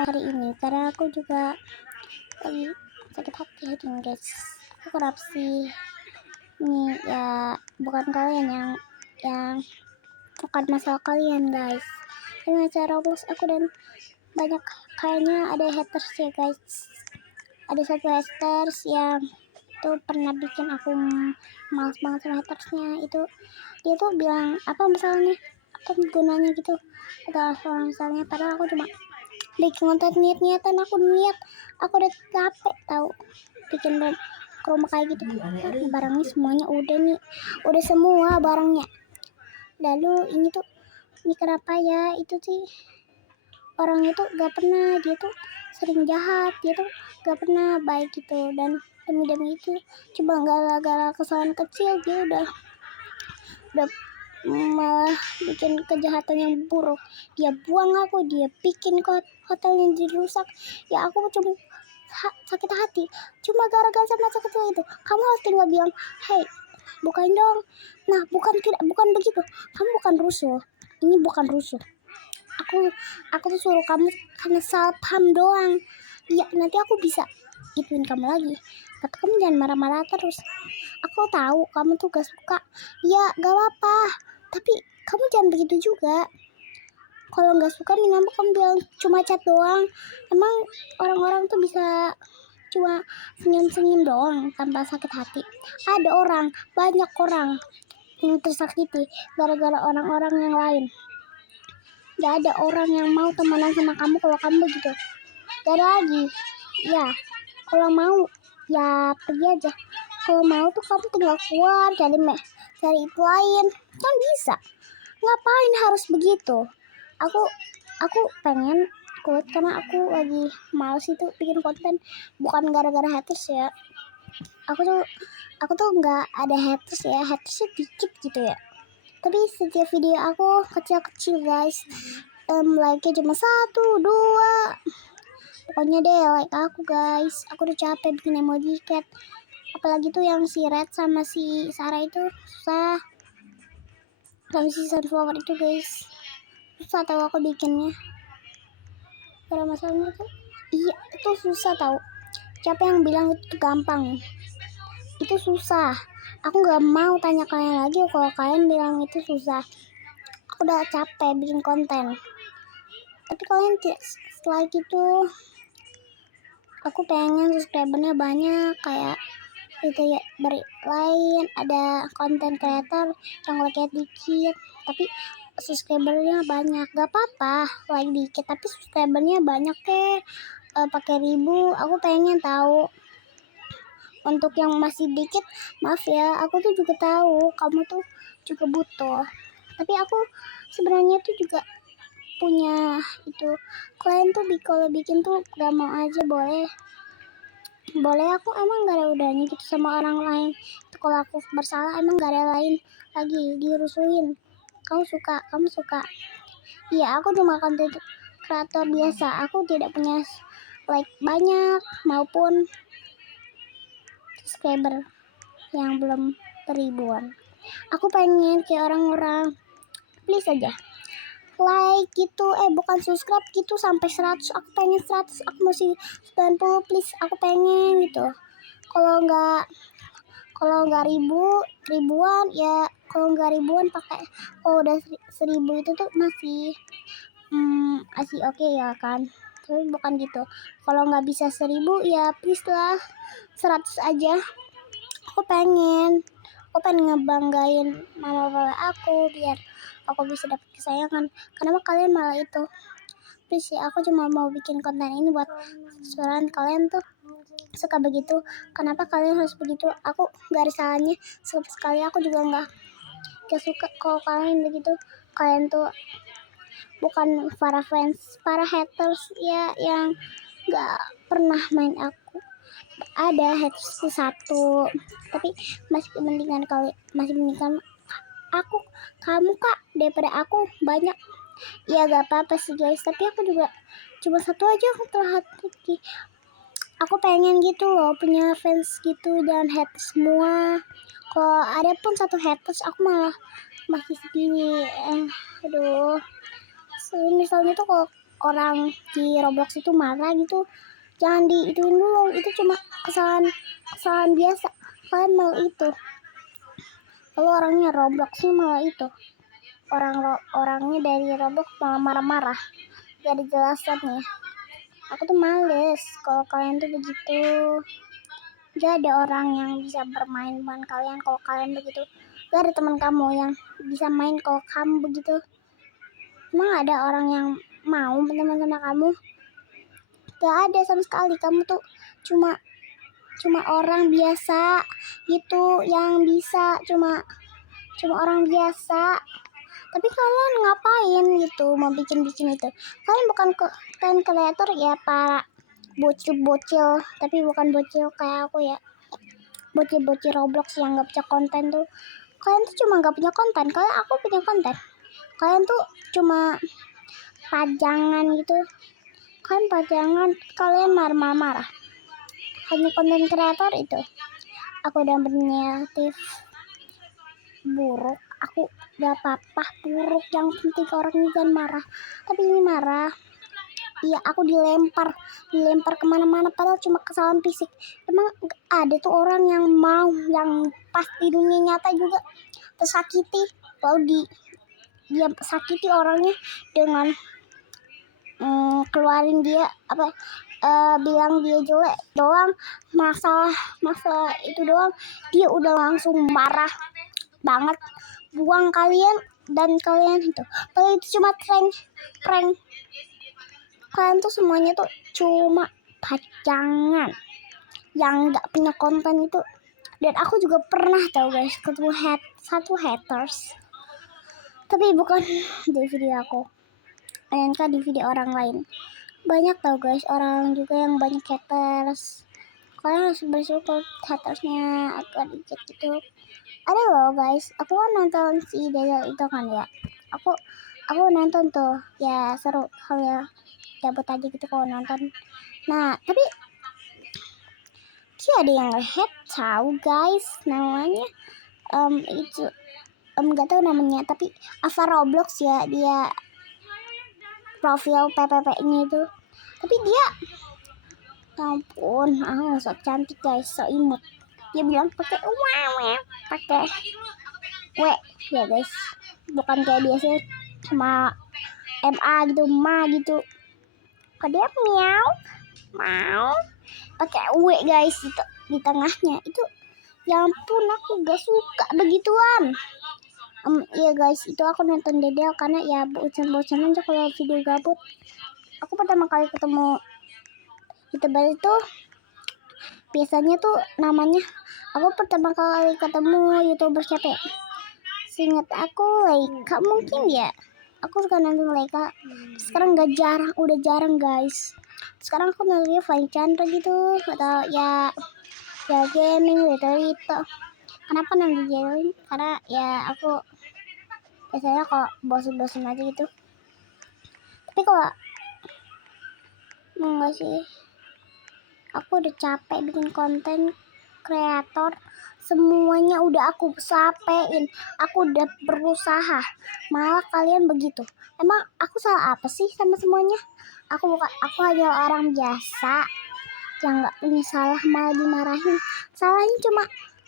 hari ini karena aku juga lagi sakit hati nih guys. Aku korupsi nih ya, bukan kalian yang bukan masalah kalian guys. Ini acara Roblox aku dan banyak kayaknya ada haters ya guys. Ada satu haters yang tuh pernah bikin aku males banget sama hatersnya. Itu dia tuh bilang apa misalnya, apa gunanya gitu, atau misalnya padahal aku cuma bikin konten niat-niatan, aku udah capek tahu bikin ke rumah kayak gitu. Barangnya semuanya udah semua barangnya. Lalu ini kenapa ya, itu sih orang itu gak pernah, dia tuh sering jahat, dia tuh gak pernah baik gitu. Dan demi itu coba gara-gara kesalahan kecil dia udah malah bikin kejahatan yang buruk. Dia buang aku, dia bikin hotelnya jadi rusak. Ya aku cuma sakit hati cuma gara-gara masa kecil itu. Kamu harus tinggal bilang, hey bukain dong. Nah bukan begitu, kamu bukan rusuh, ini bukan rusuh. Aku tuh suruh kamu karena salah paham doang. Ya nanti aku bisa ituin kamu lagi, tapi kamu jangan marah-marah terus. Aku tahu kamu tuh gak suka, ya gak apa-apa, tapi kamu jangan begitu juga. Kalau gak suka minimal kamu bilang cuma chat doang. Emang orang-orang tuh bisa cuma senyum-senyum doang tanpa sakit hati? Ada banyak orang yang tersakiti gara-gara orang-orang yang lain. Gak ada orang yang mau temenan sama kamu kalau kamu begitu. Gak ada lagi. Ya kalau mau ya pergi aja. Kalau mau tuh kamu tinggal keluar cari itu lain kan bisa. Ngapain harus begitu? Aku pengen quit karena aku lagi males itu bikin konten, bukan gara-gara haters ya. Aku tuh nggak ada haters ya, hatersnya dikit gitu ya. Tapi setiap video aku kecil-kecil guys, like-nya cuma 1, 2. Pokoknya deh like aku guys. Aku udah capek bikin emoji cat. Apalagi tuh yang si Red sama si Sarah itu susah. Sama si Sunflower itu guys, susah tahu aku bikinnya. Karena masalahnya tuh iya itu susah tahu. Siapa yang bilang itu gampang? Itu susah. Aku gak mau tanya kalian lagi kalau kalian bilang itu susah. Aku udah capek bikin konten. Tapi kalian setelah itu aku pengen subscribernya banyak kayak itu ya, lain ada konten creator yang like dikit tapi subscribernya banyak. Gak apa-apa like dikit tapi subscribernya banyak pakai ribu. Aku pengen tahu. Untuk yang masih dikit maaf ya, aku tuh juga tahu kamu tuh juga butuh, tapi aku sebenarnya tuh juga punya itu. Kalian tuh kalau bikin tuh gak mau aja boleh aku emang gak ada udahnya gitu sama orang lain. Kalau aku bersalah emang gak ada lain lagi dirusuhin. Kamu suka iya, aku cuma konten kreator biasa. Aku tidak punya like banyak maupun subscriber yang belum ribuan. Aku pengen kayak orang-orang, please aja like gitu, bukan subscribe gitu sampai 100. Aku pengen 100, aku masih 90, please aku pengen gitu. Kalau nggak ribuan ya, kalau nggak ribuan pakai, kalau udah 1000 itu tuh masih oke ya kan. Tapi bukan gitu. Kalau nggak bisa 1000 ya please lah 100 aja. Aku pengen ngebanggain mama papa aku biar aku bisa dapat kesayangan. Kenapa kalian malah itu? Please ya, aku cuma mau bikin konten ini buat suara kalian tuh suka begitu. Kenapa kalian harus begitu? Aku gak ada salahnya. Sekali aku juga nggak suka kalau kalian begitu. Kalian tuh bukan para fans, para haters ya yang gak pernah main aku. Ada hatersku 1, tapi masih mendingan aku kamu kak daripada aku banyak. Ya gak apa-apa sih guys, tapi aku juga cuma 1 aja aku terhati. Aku pengen gitu loh punya fans gitu dan haters semua. Kalau ada pun 1 haters aku malah masih sedih. Aduh, misalnya tuh orang di Roblox itu marah gitu, jangan diituin dulu, itu cuma kesalahan biasa. Kalian malah itu, kalau orangnya Roblox sih malah itu, orangnya dari Roblox malah marah-marah, gak ada jelasannya. Aku tuh males kalau kalian tuh begitu. Gak ada orang yang bisa bermain dengan kalian kalau kalian begitu. Gak ada teman kamu yang bisa main kalau kamu begitu. Emang ada orang yang mau berteman sama kamu? Gak ada sama sekali. Kamu tuh cuma orang biasa gitu yang bisa, cuma orang biasa. Tapi kalian ngapain gitu mau bikin itu? Kalian bukan content creator ya, para bocil-bocil, tapi bukan bocil kayak aku ya, bocil-bocil Roblox yang gak punya konten tuh. Kalian tuh cuma gak punya konten, kalau aku punya konten. Kalian tuh cuma pajangan gitu. Kalian pajangan, kalian marah-marah. Hanya konten kreator itu. Aku udah berniatif buruk, aku gak apa-apa buruk, yang penting orangnya jangan marah. Tapi ini marah. Iya, aku dilempar kemana-mana, padahal cuma kesalahan fisik. Emang ada tuh orang yang mau, yang pas di dunia nyata juga tersakiti, lalu dia sakiti orangnya dengan keluarin dia bilang dia jelek doang, masalah itu doang dia udah langsung marah banget, buang kalian dan kalian itu. Padahal itu cuma prank. Kalian tuh semuanya tuh cuma pajangan yang nggak punya konten itu. Dan aku juga pernah tahu guys ketemu satu haters, tapi bukan di video aku, melainkan di video orang lain. Banyak tahu guys orang juga yang banyak haters. Kalian harus bersyukur hatersnya agak dikit gitu. Ada loh guys, aku kan nonton si Daniel itu kan ya, aku nonton tuh ya, seru hal ya, cabut aja gitu kalau nonton. Nah tapi sih ada yang nge-hate tahu guys, namanya itu nggak tahu namanya, tapi Ava Roblox ya, dia profil PPP-nya itu. Tapi dia ampun, sok cantik guys, sok imut. Dia bilang pakai pakai ya guys, bukan kayak biasa sama MA gitu, gitu. Kok dia mau pakai guys di tengahnya itu. Ya ampun, aku gak suka begituan. Iya guys, itu aku nonton Dedel karena ya bosan-bosan aja kalau video gabut. Aku pertama kali ketemu YouTuber itu biasanya tuh namanya, aku pertama kali ketemu YouTuber siapa ya? Seingat aku Leika mungkin ya. Aku suka nonton Leika. Sekarang udah jarang guys. Sekarang aku nontonnya Fine Chandra gitu, atau ya gaming gitu. Kenapa nonton gaming? Karena ya aku biasanya kalau bosan aja gitu. Tapi kalau enggak sih, aku udah capek bikin konten kreator, semuanya udah aku sapein, aku udah berusaha, malah kalian begitu. Emang aku salah apa sih sama semuanya? Aku hanya orang biasa yang nggak punya salah malah dimarahin. Salahnya cuma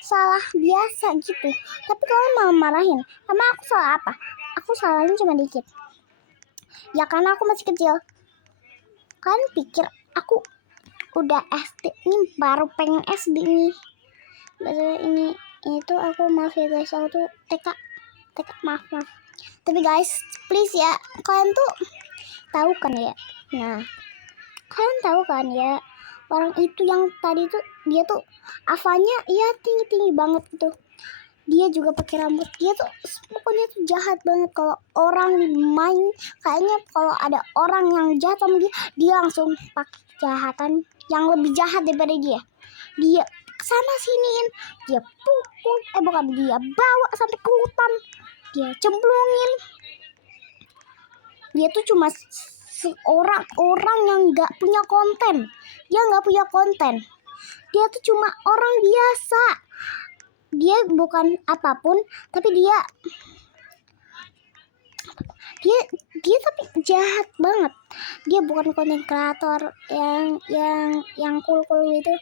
salah biasa gitu, tapi kalian malah marahin. Emang aku salah apa? Aku salahnya cuma dikit ya, karena aku masih kecil. Kalian pikir aku udah SD, ini baru pengen SD nih. Ini tuh aku maaf ya guys, aku tuh TK maaf. Tapi guys please ya, kalian tuh tahu kan ya, kalian tahu kan ya, orang itu yang tadi tuh dia tuh Avanya ya tinggi banget gitu. Dia juga pakai rambut, dia tuh pokoknya tuh jahat banget. Kalau orang main kayaknya kalau ada orang yang jahat sama dia langsung pakai kejahatan yang lebih jahat daripada dia sana siniin, dia pukul, bukan, dia bawa sampai ke hutan, dia cemplungin. Dia tuh cuma orang yang nggak punya konten. Dia tuh cuma orang biasa. Dia bukan apapun, tapi dia dia dia tapi jahat banget. Dia bukan konten kreator yang cool gitu,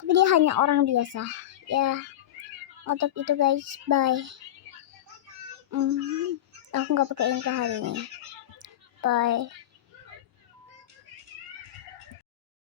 tapi dia hanya orang biasa ya. Untuk itu guys, bye. Aku nggak pakai intro hari ini, bye.